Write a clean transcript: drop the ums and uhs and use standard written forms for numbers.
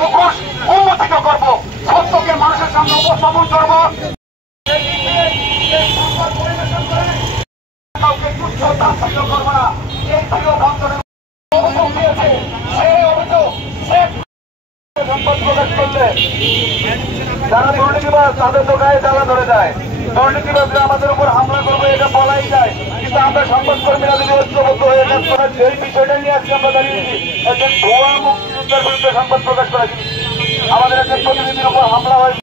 মুখোশ উন্মোচিত করব, সত্যকে মানুষের সামনে উপস্থাপন করব। কাউকে তুচ্ছ তাচ্ছিল্য করবো না। এই প্রিয় বন্ধনের অভিযোগ দিয়েছে, সেই অভিযোগ সংবাদ প্রকাশ করলে যারা দুর্নীতিবাজ তাদের তো গায়ে জ্বালা ধরে যায়। দুর্নীতিবাজরা আমাদের উপর হামলা করবে এটা বলাই যায়, কিন্তু আমরা সংবাদকর্মীরা যদি ঐক্যবদ্ধ হয়ে কাজ করার সেই বিষয়টা নিয়ে আজকে আমরা দাঁড়িয়েছি। একজন ভুয়া মুক্তিযোদ্ধার বিরুদ্ধে সংবাদ প্রকাশ করেছি, আমাদের একজন প্রতিনিধির উপর হামলা হয়েছে।